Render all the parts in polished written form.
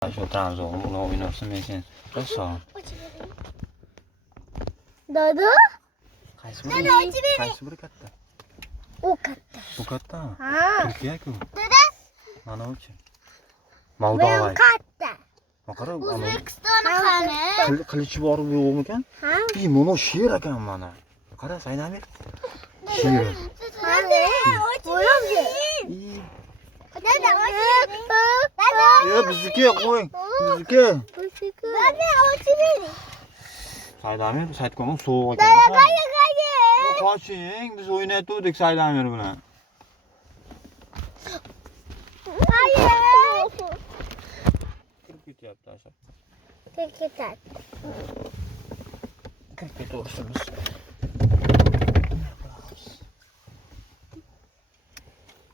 Shu o'tiramiz o'g'lim, ular o'ynashsin, men sen rosa. Dodo? Qaysi biri katta? U katta. Bu katta? Ha. Turkiya-ku. Dodo? Mana uchi. Men Moldova. katta. Qara, O'zbekiston qani? qilichi bor yo'qmi ekan? Ha. Mana sher ekan mana. Qara, Saydamir. Sher. Hadi. O'ylamchi. Dada, Ya bizniki qo'ying. Bizniki. Dada, ochibering. Saydamir, Saydkomon sovuq ekan. Dada, qayga. Qoching, biz o'ynayotgandik Saydamir bilan. Hayır. Kirib ketyapti ashab. Ketat. Kirib ketaverishimiz.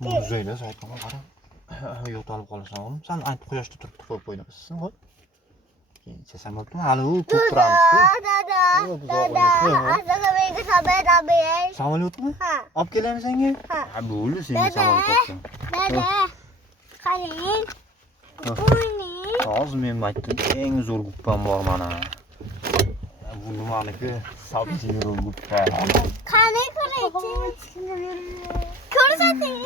Muzeyda Saydkomon qara. Yo'talib qolasan o'g'lim. Sen aytib quyoshda turib qo'yib qo'ynasan, xo'p? Keyin ichasan bo'pti. Hali u ko'p turamiz-ku. Dada. Aslida menga samolyot. Samolyotmi? Ha. Olib kelaymi senga? Ha. Ha, bo'ldi, senga samolyot olsam. Dada. Qarang. O'yning. Hozir men aytdim, eng zo'r guppam bor mana. Bu nimaniki? Sabziyro guppa. Qani ko'raychi. Ko'rsating.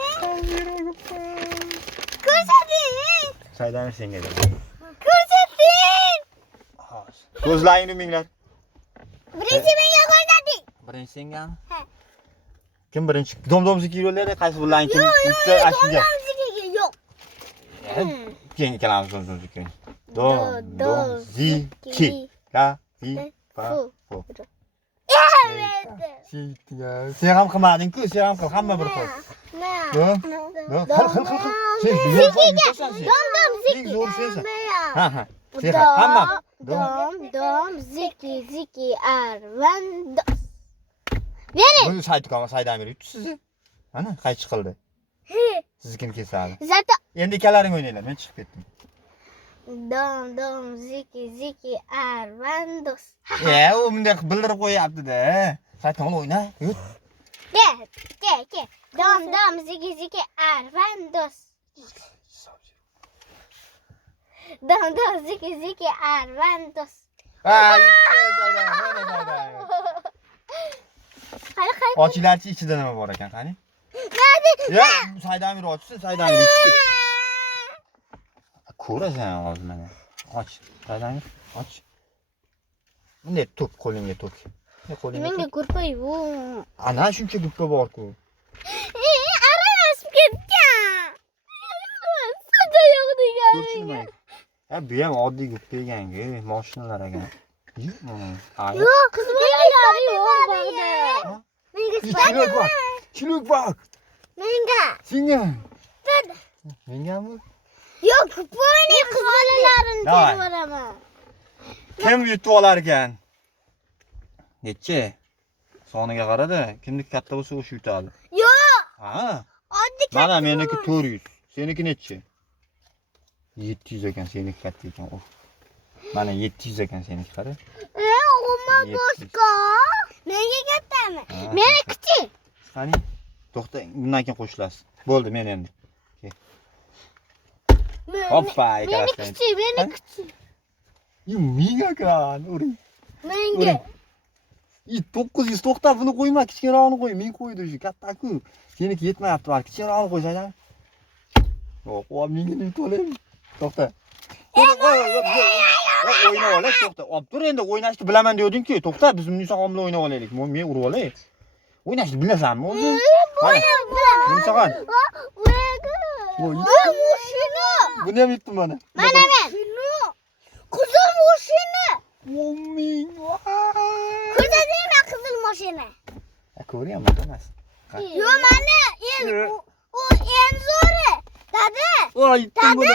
Ko'rsating. Saydamir senga dedi. Ko'rsating. Hozir. Ko'zlaringni minglar. Birinchi menga ko'rsating. Birinchi sengami? Ha. Kim birinchi? Domdomziki yo'llaydi, qaysi birlaring kim? Uchta ashunga. Yo'q. Keyin ikkalamiz domdomziki. Domdomziki. La, fi, fa, fo. Sen ham qilmading-ku, sen ham qil, hamma bir xil. Qil. Sen eng zo'r sensan. Ha. Sen hamma. Dom, ziki, arvandos. Bering. Bu Saydamir yutdi sizni. Mana qaychi qildi. Siznikini kesadi. Zato Endi ikkalaring o'ynanglar, men chiqib ketdim. dom, ziki, arvandos. U bunday bildirib qo'yapti-da. Saydamir o'yna, yut. Ke. Dom, ziki, arvandos. Dom, ziki, arvandos. Ha, yutdi Saydamir. Qani. Ochinglarchi ichida nima bor ekan, qani? Nadi? Ya, Saydamir ochsin, Saydamir yutdi. Ko'rasan hozir mana. Och, Saydamir, och. Bunday to'p qo'lingga to'p. Menga ko'rpa yo'q. Ana shuncha guppa bor-ku. Aralashib ketgan. Sada yo'q degan. Ko'rchilmang. Ha, bu ham oddiy guppa ekan-ku, mashinalar ekan. Yo'q, qizmalari yo'q bog'da. Menga Chiluk bor. Menga. Senga. Mengami? Yo'q, bo'yni qizmalalarini Davay. terib olaman. Kim yutib olar ekan? Nechi? Soniga qarada, kimniki katta bo'lsa o'sha yutadi. Yo'q, Ha. oddiy Mana meniki 400. Seniki nechi? 700 ekan, seniki katta ekan. Mana 700 ekan seniki qara. O'g'ma boshqa. Menga kattami? Meni kichik. Qani? To'xta, bundan keyin qo'shilasiz. Bo'ldi, men endi. Hoppa, Meni kichik. Ming ekan, uring. Menga. 900 to'xta, buni qo'yma, kichkinrog'ini qo'y. Men qo'ydi shu katta-ku. Seniki yetmayapti, balki kichkinrog'ini qo'ysang. Yo'q, mingni yutib olaymi? To'xta. O'ynab olaylik, to'xta. Olib tur endi, o'ynashni bilaman deyording-ku. To'xta, biz Musoqon bilan o'ynab olaylik. Men urib olay. O'ynashni bilasanmi o'zi? Mana. Musoqon. Mashina. Buni ham yutdim mana. Mana men. Qizil mashina. Ming. Ko'rsataymi qizil mashina? Ko'ryapman, emas. Yo'q, mana u eng zo'ri. Dada. Voy, Dada.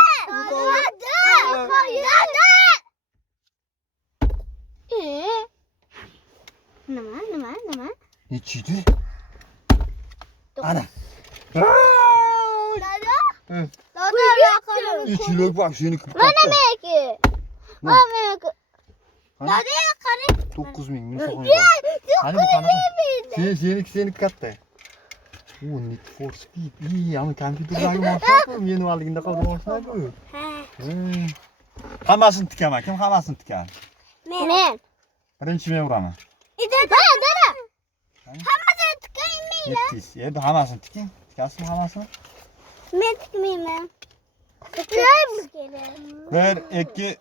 Nima? Nechidi? Ana. Dada. Dada, ichilib bak, seniki. Mana meniki. Meniki. Dada, qarang. 9000 ming so'm. Qani bu qanaqa? Seniki katta. O Need for Speed. Ama kompyuterdagi mashina meni oldingda qolgan mashina-ku. Ha. Hammasini tikaman. Kim hammasini tikadi? Men. Birinchi men uraman. Dada. Hammasini tikaymi? 700. Endi hammasini tiking. Tikasizmi hammasini? Men tikmayman. 1 2 3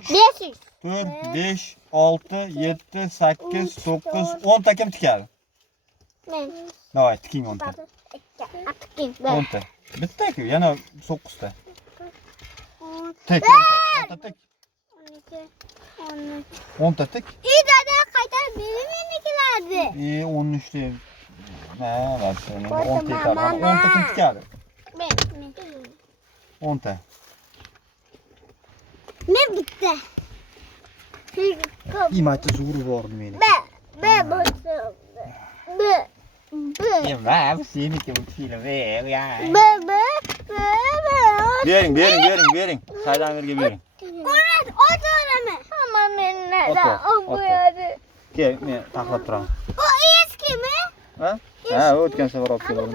500. 4 5 6 7 8 9 10 ta kim tikadi? Men. Davay tiking 10 ta. Tiking. 10 ta. Bitta-ku, yana 9 ta. Tek 10 ta tik. 10 ta tik. Dada qaytarib bering menikilarni. 13 ta. Ne var senin? 10 ta tikadi. 10 ta kim tikadi? Men. 10 ta. Men bitta. Imatda zuri bor meni. Ben bosam. Yemam seniki bu film ya. Bering. Saydanlarga bering. Qo'rat o'tiraman. Hamma mendan o'qiyadi. Kel, men taxlab turaman. O eskimi? Ha? Ha, o'tgan safar olib keldim.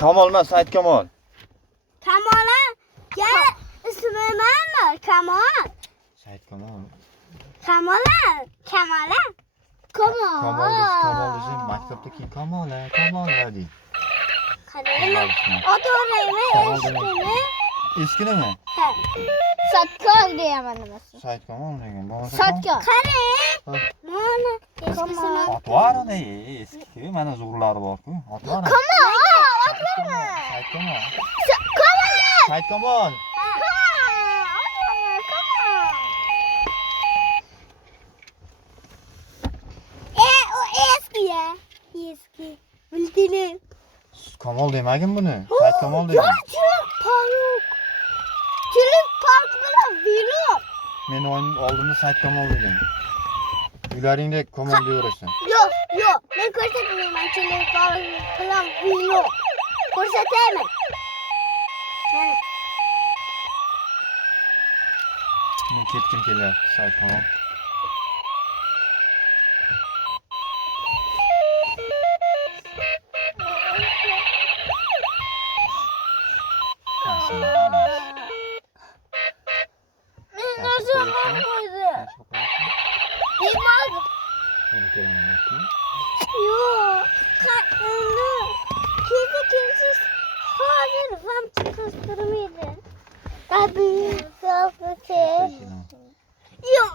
Kamol emas, Said Kamol. Kamola. Ya ismi nima? Kamol. Said Kamol. Kamola. Kamol. Kamol desa maktabdagi Kamola deydi. Qarang. O'tiraman eskimi? Eskimi? Satkol deyaman nimasi? Said Kamol degan. Satkol. Qarang. Mana eskisini. Otvarni eski, mana zo'rlari bor-ku. Otvarni. Kamol. Said Kamol. Kamol. Said Kamol. O eski ya. Eski. Bildin. Kamol demagin buni. Said Kamol degan. Chilik park bilan vilo. Men oldimda Said Kamol degan. Uylaringda Kamol deyverasan. Yo'q. Men ko'rsatmayman chilik park bilan vilo. Ko'rsataymi? Mana. Men ketkim kelyapti Said Kamol. Beni kelaman. Yo'q. Kimsiz hozir ham chiqartirmaydi. Tabiiy Yo'q.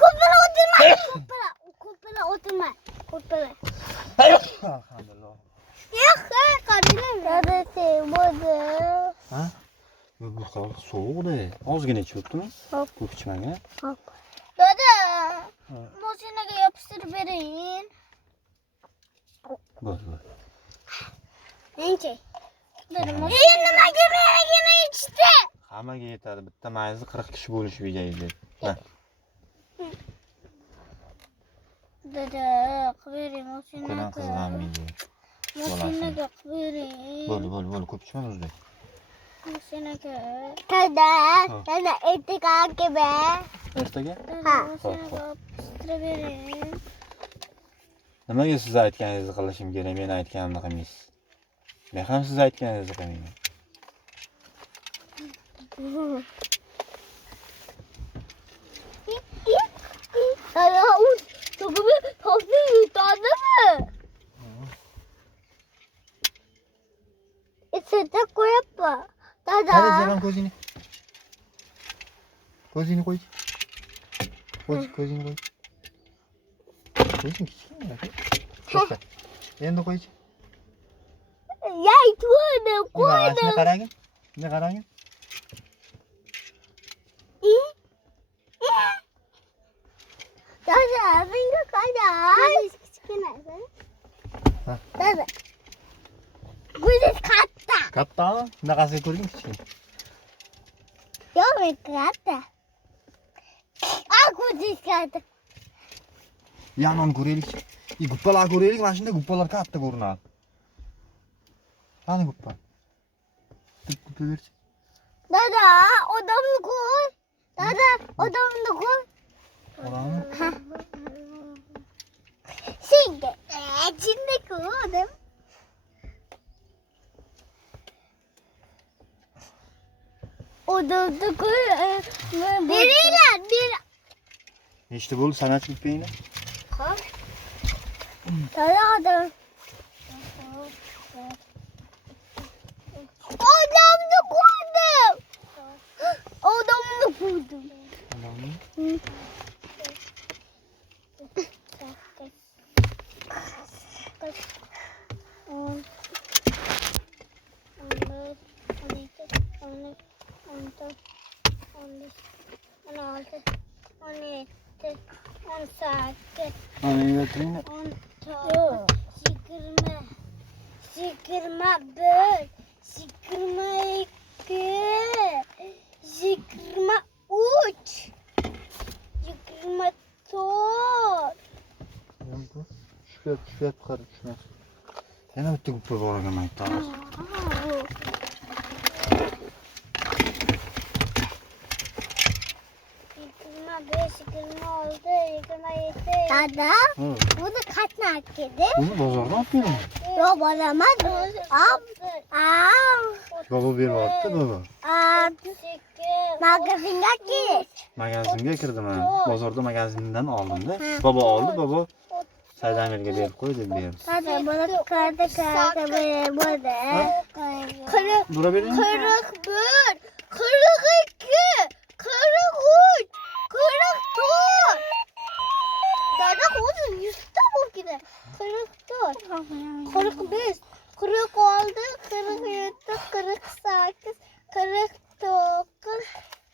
Ko'plar o'tirma. Alhamdulillah. Yo'q, qadilam. Dadasi bo'ldi. Ha? Bu hol sovuqda. Ozgina ichibdimi? Hop. Ko'p ichmagin. Hop. Dada, mashinaga yopishtirib bering. Bo'l. Menchi. Dada, nimaga menigina ichdi? Hammaga yetadi. Bitta mayzni 40 kishi bo'lishi vijaydi. Ha. Dada, qilib bering Qo'ydan mashinaga. qizg'anmaydi. Mashinaga qilib bering. Bo'l. Ko'p ichma o'zbek. Mashinaga. Dada, ertaga be. Ertaga? Ha. Xo'p. Yopishtirib bering. Nimaga siz aytganingizni qilishim kerak, men aytganimni qilmaysiz? Men ham siz aytganingizni qilmayman. Dada, cho'g'imi to'g'ri yutadimi? Ichida qo'yapman. Dada. Qara jalan ko'zingni. Ko'zingni qo'y. Ko'zingni qo'y. Ko'zing kichkina. To'xta. Endi qo'y. Yay, to'yni Qo'ydim. qo'ydim. Qaragin. Qaragin. Dada, menga qara. Kichkina. Ha. Dada. Ko'zingiz katta. Kattami? Bunaqasini ko'rgin kichkina. Yo'q, men katta. Ko'zingiz katta. Yomon ko'raylik. Guppalar ko'raylik. Mana shunda guppalar katta ko'rinadi. Qani guppa? Guppa berchi. Dada, odamni ko'r. Dada, odamni ko'r. Odammi? Senga, chinda ko'rdim. Odamda koy. Biriler bir. Nechta bo'ldi sanachlik peyni? Qop. Taradım. Odamda koydum. Odamda koydum. Ana yatırayım. 21, 22, 23, 24. Tushib qarab tushmas. Yana bitta guppa bor ekan maytda. 25, 26, 27. Dada, bunu kaç nakedi? Buni bozordan olibmi? Yok bolamaz. Baba beryapti, baba. Magazinga git. Magazinga kirdim men. Bozorda magazindan oldim-da. Baba oldi, baba Saydamirga berib qo'y deb berdi. Dada, bunu karda böyle. Dura bering. 41, 42, 43, 44. Dada hozir 100 ta bo'lib ketdi. 44, 45, 46, 47, 48, 49,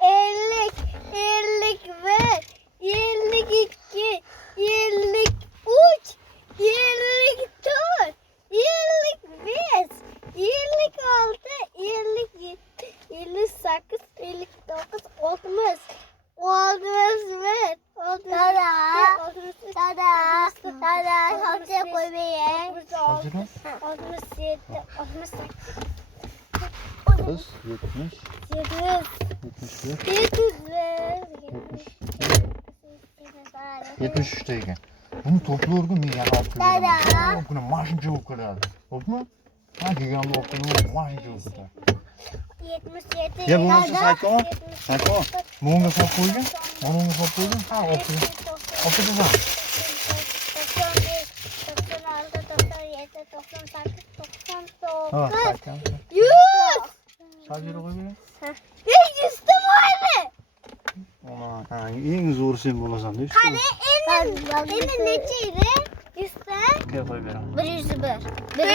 50, 51, 52, 53, 54, 55, 56, 57, 58, 59, 60, 61, 62, 63, Dada, hafta koymayın. 67, 68, Kız 70, 700, 71, 73 ekan. Buni to'plarga men yana olib Dada. Buni mashincha bo'lib qoladi. Xo'pmi? Ha, degan bo'lib mashincha bo'lib ketadi. 77. Ya bunisi saytoma. Saytoma. Bunga solib qo'ygan. Onunga solib qo'ygan. Ha, o'qiydi. O'qiydi bor. 91, 97, 98, 99. Ha, saytoma. 100. Sabira qo'ygan. 100 ta bormi? Ona, ha, eng zo'ri sen bo'lasan deb. Qani endi necha edi? 100 ta? Kel qo'yib beraman. 101. 101.